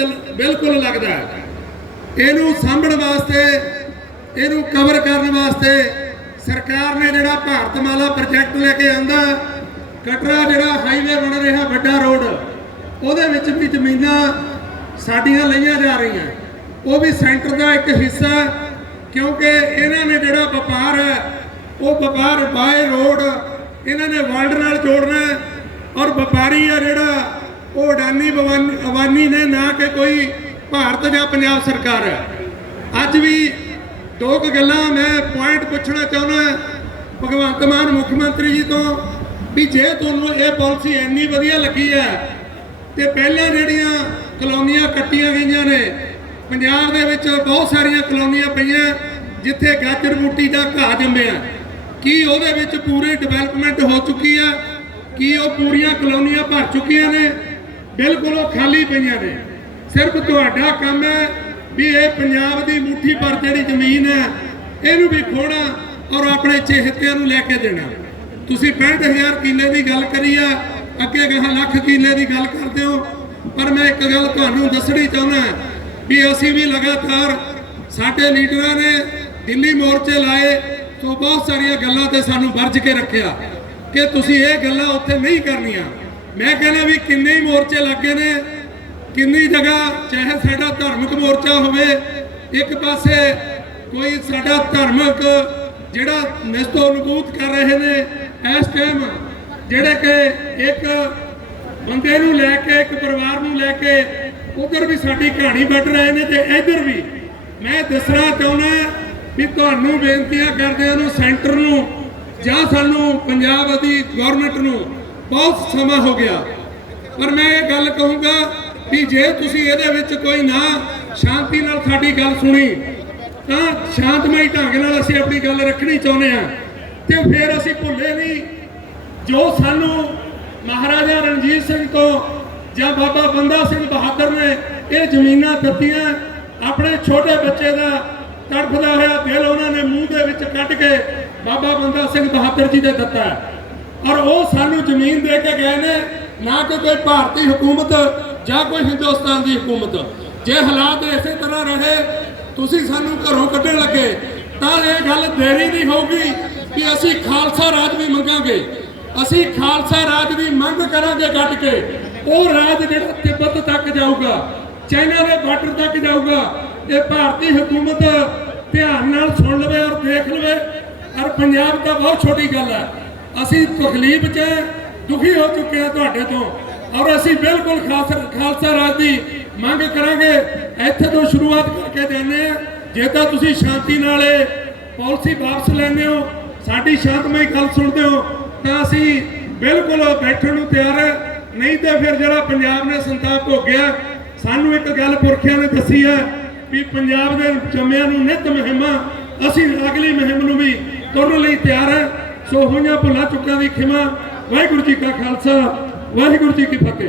ਬਿਲਕੁਲ ਲੱਗਦਾ ਹੈ। ਇਹਨੂੰ ਸਾਂਭਣ ਵਾਸਤੇ, ਇਹਨੂੰ ਕਵਰ ਕਰਨ ਵਾਸਤੇ ਸਰਕਾਰ ਨੇ ਜਿਹੜਾ ਭਾਰਤ ਮਾਲਾ ਪ੍ਰੋਜੈਕਟ ਲੈ ਕੇ ਆਂਦਾ, ਕਟਰਾ ਜਿਹੜਾ ਹਾਈਵੇ ਬਣ ਰਿਹਾ ਵੱਡਾ ਰੋਡ ਉਹਦੇ ਵਿੱਚ ਵੀ ਜ਼ਮੀਨਾਂ ਸਾਡੀਆਂ ਲਈਆਂ ਜਾ ਰਹੀਆਂ। ਉਹ ਵੀ ਸੈਂਟਰ ਦਾ ਇੱਕ ਹਿੱਸਾ, ਕਿਉਂਕਿ ਇਹਨਾਂ ਨੇ ਜਿਹੜਾ ਵਪਾਰ ਹੈ, ਉਹ ਵਪਾਰ ਬਾਏ ਰੋਡ ਇਹਨਾਂ ਨੇ ਵਰਲਡ ਨਾਲ ਜੋੜਨਾ ਔਰ ਵਪਾਰੀ ਆ ਜਿਹੜਾ ਉਹ ਅਡਾਨੀ ਅਵਾਨੀ ਨੇ ਨਾ ਕਿ ਕੋਈ ਭਾਰਤ ਜਾਂ ਪੰਜਾਬ ਸਰਕਾਰ ਹੈ। ਅੱਜ ਵੀ ਦੋ ਕੁ ਗੱਲਾਂ ਮੈਂ ਪੁਆਇੰਟ ਪੁੱਛਣਾ ਚਾਹੁੰਦਾ ਭਗਵੰਤ ਮਾਨ ਮੁੱਖ ਮੰਤਰੀ ਜੀ ਤੋਂ ਵੀ ਜੇ ਤੁਹਾਨੂੰ ਇਹ ਪਾਲਿਸੀ ਇੰਨੀ ਵਧੀਆ ਲੱਗੀ ਹੈ ਤੇ ਪਹਿਲਾਂ ਜਿਹੜੀਆਂ ਕਲੋਨੀਆਂ ਕੱਟੀਆਂ ਗਈਆਂ ਨੇ, ਪੰਜਾਬ ਦੇ ਵਿੱਚ ਬਹੁਤ ਸਾਰੀਆਂ ਕਲੋਨੀਆਂ ਪਈਆਂ ਜਿੱਥੇ ਗਾਜਰ ਬੂਟੀ ਦਾ ਘਾਹ ਜੰਮਿਆ। ਕੀ ਉਹਦੇ ਵਿੱਚ ਪੂਰੀ ਡਿਵੈਲਪਮੈਂਟ ਹੋ ਚੁੱਕੀ ਆ? ਕੀ ਉਹ ਪੂਰੀਆਂ ਕਲੋਨੀਆਂ ਭਰ ਚੁੱਕੀਆਂ ਨੇ? ਬਿਲਕੁਲ ਉਹ ਖਾਲੀ ਪਈਆਂ ਨੇ। ਸਿਰਫ ਤੁਹਾਡਾ ਕੰਮ ਹੈ ਵੀ ਇਹ ਪੰਜਾਬ ਦੀ ਮੁੱਠੀ ਭਰ ਜਿਹੜੀ ਜ਼ਮੀਨ ਹੈ, ਇਹਨੂੰ ਵੀ ਖੋਣਾ ਔਰ ਆਪਣੇ ਚੇਹਤਿਆਂ ਨੂੰ ਲੈ ਕੇ ਦੇਣਾ। ਤੁਸੀਂ 65000 ਕਿੱਲੇ ਦੀ ਗੱਲ ਕਰੀ ਆ, ਅੱਗੇ ਗਾਹਾਂ ਲੱਖ ਕਿੱਲੇ ਦੀ ਗੱਲ ਕਰਦੇ ਹੋ, ਪਰ ਮੈਂ ਇੱਕ ਗੱਲ ਤੁਹਾਨੂੰ ਦੱਸਣੀ ਚਾਹੁੰਦਾ ਵੀ ਅਸੀਂ ਵੀ ਲਗਾਤਾਰ ਸਾਡੇ ਲੀਡਰਾਂ ਨੇ ਦਿੱਲੀ ਮੋਰਚੇ ਲਾਏ ਤੋਂ ਬਹੁਤ ਸਾਰੀਆਂ ਗੱਲਾਂ ਤੇ ਸਾਨੂੰ ਵਰਜ ਕੇ ਰੱਖਿਆ ਕਿ ਤੁਸੀਂ ਇਹ ਗੱਲਾਂ ਉੱਥੇ ਨਹੀਂ ਕਰਨੀਆਂ। ਮੈਂ ਕਹਿੰਦਾ ਵੀ ਕਿੰਨੇ ਹੀ ਮੋਰਚੇ ਲੱਗੇ ਨੇ, ਕਿੰਨੀ ਜਗ੍ਹਾ ਚਾਹੇ ਸਾਡਾ ਧਾਰਮਿਕ ਮੋਰਚਾ ਹੋਵੇ, ਇੱਕ ਪਾਸੇ ਕੋਈ ਸਾਡਾ ਧਾਰਮਿਕ ਜਿਹੜਾ ਨਿਸਤੋ ਅਨੁਭੂਤ ਕਰ ਰਹੇ ਨੇ, ਇਸ ਟਾਈਮ ਜਿਹੜੇ ਕਿ ਇੱਕ ਬੰਦੇ ਨੂੰ ਲੈ ਕੇ, ਇੱਕ ਪਰਿਵਾਰ ਨੂੰ ਲੈ ਕੇ ਉਧਰ ਵੀ ਸਾਡੀ ਕਹਾਣੀ ਵੱਢ ਰਹੇ ਨੇ ਤੇ ਇੱਧਰ ਵੀ ਮੈਂ ਦੱਸਣਾ ਚਾਹੁੰਦਾ ਵੀ ਤੁਹਾਨੂੰ ਬੇਨਤੀਆਂ ਕਰਦੇ ਨੂੰ ਸੈਂਟਰ ਨੂੰ ਜਾਂ ਸਾਨੂੰ ਪੰਜਾਬ ਦੀ ਗਵਰਨਮੈਂਟ ਨੂੰ ਬਹੁਤ ਸਮਾਂ ਹੋ ਗਿਆ। ਪਰ ਮੈਂ ਇਹ ਗੱਲ ਕਹੂੰਗਾ ਕਿ ਜੇ ਤੁਸੀਂ ਇਹਦੇ ਵਿੱਚ ਕੋਈ ਨਾ ਸ਼ਾਂਤੀ ਨਾਲ ਸਾਡੀ ਗੱਲ ਸੁਣੀ, ਤਾਂ ਸ਼ਾਂਤਮਈ ਢੰਗ ਨਾਲ ਅਸੀਂ ਆਪਣੀ ਗੱਲ ਰੱਖਣੀ ਚਾਹੁੰਦੇ ਆ ਤੇ ਫਿਰ ਅਸੀਂ ਭੁੱਲੇ ਨਹੀਂ। ਜੋ ਸਾਨੂੰ ਮਹਾਰਾਜਾ ਰਣਜੀਤ ਸਿੰਘ ਤੋਂ ਜਾਂ ਬਾਬਾ ਬੰਦਾ ਸਿੰਘ ਬਹਾਦਰ ਨੇ ਇਹ ਜ਼ਮੀਨਾਂ ਦਿੱਤੀਆਂ, ਆਪਣੇ ਛੋਟੇ ਬੱਚੇ ਦਾ ਤੜਫਦਾ ਹੋਇਆ ਦਿਲ ਉਹਨਾਂ ਨੇ ਮੂੰਹ ਦੇ ਵਿੱਚ ਕੱਢ ਕੇ ਬਾਬਾ ਬੰਦਾ ਸਿੰਘ ਬਹਾਦਰ ਜੀ ਦੇ ਦਿੱਤਾ। ਔਰ ਉਹ ਸਾਨੂੰ ਜ਼ਮੀਨ ਦੇ ਕੇ ਗਏ ਨੇ, ਨਾ ਕਿ ਕੋਈ ਭਾਰਤੀ ਹਕੂਮਤ ਜਾਂ ਕੋਈ ਹਿੰਦੁਸਤਾਨ ਦੀ ਹਕੂਮਤ। ਜੇ ਹਾਲਾਤ ਇਸੇ ਤਰ੍ਹਾਂ ਰਹੇ, ਤੁਸੀਂ ਸਾਨੂੰ ਘਰੋਂ ਕੱਢਣ ਲੱਗੇ, ਤਾਂ ਇਹ ਗੱਲ ਦੇਰੀ ਨਹੀਂ ਹੋਊਗੀ ਕਿ ਅਸੀਂ ਖਾਲਸਾ ਰਾਜ ਵੀ ਮੰਗਾਂਗੇ। ਅਸੀਂ ਖਾਲਸਾ ਰਾਜ ਦੀ ਮੰਗ ਕਰਾਂਗੇ ਕੱਢ ਕੇ। ਉਹ ਰਾਜ ਜਿਹੜਾ ਤਿੱਬਤ ਤੱਕ ਜਾਊਗਾ, ਚਾਈਨਾ ਦੇ ਬਾਰਡਰ ਤੱਕ ਜਾਊਗਾ, ਇਹ ਭਾਰਤੀ ਹਕੂਮਤ ਧਿਆਨ ਨਾਲ ਸੁਣ ਲਵੇ ਔਰ ਦੇਖ ਲਵੇ। ਔਰ ਪੰਜਾਬ ਤਾਂ ਬਹੁਤ ਛੋਟੀ ਗੱਲ ਹੈ। ਅਸੀਂ ਤਕਲੀਫ 'ਚ ਦੁਖੀ ਹੋ ਚੁੱਕੇ ਹਾਂ ਤੁਹਾਡੇ ਤੋਂ ਔਰ ਅਸੀਂ ਬਿਲਕੁਲ ਖਾਲਸਾ ਖਾਲਸਾ ਰਾਜ ਦੀ ਮੰਗ ਕਰਾਂਗੇ, ਇੱਥੇ ਤੋਂ ਸ਼ੁਰੂਆਤ ਕਰਕੇ ਜਾਂਦੇ ਆ ਜੇ ਤਾਂ ਤੁਸੀਂ ਸ਼ਾਂਤੀ ਨਾਲ ਇਹ ਪਾਲਿਸੀ ਵਾਪਸ ਲੈਂਦੇ ਹੋ, ਸਾਡੀ ਸ਼ਾਂਤਮਈ ਗੱਲ ਸੁਣਦੇ ਹੋ, ਤਾਂ ਅਸੀਂ ਬਿਲਕੁਲ ਬੈਠਣ ਨੂੰ ਤਿਆਰ ਹੈ। ਨਹੀਂ ਤਾਂ ਫਿਰ ਜਿਹੜਾ ਪੰਜਾਬ ਨੇ ਸੰਤਾਪ ਭੋਗਿਆ, ਸਾਨੂੰ ਇੱਕ ਗੱਲ ਪੁਰਖਿਆਂ ਨੇ ਦੱਸੀ ਹੈ ਵੀ ਪੰਜਾਬ ਦੇ ਜੰਮਿਆਂ ਨੂੰ ਨਿਤ ਮਹਿਮਾ ਅਸੀਂ ਅਗਲੀ ਮੁਹਿੰਮ ਨੂੰ ਵੀ ਤੁਰਨ ਲਈ ਤਿਆਰ ਹੈ। ਸੋ ਹੋਈਆਂ ਭੁੱਲਾਂ ਚੁੱਕਾਂ ਦੀ ਖਿਮਾ ਵਾਹਿਗੁਰੂ ਜੀ ਕਾ ਖਾਲਸਾ ਵਾਹਿਗੁਰੂ ਜੀ ਕੀ ਫਤਿਹ।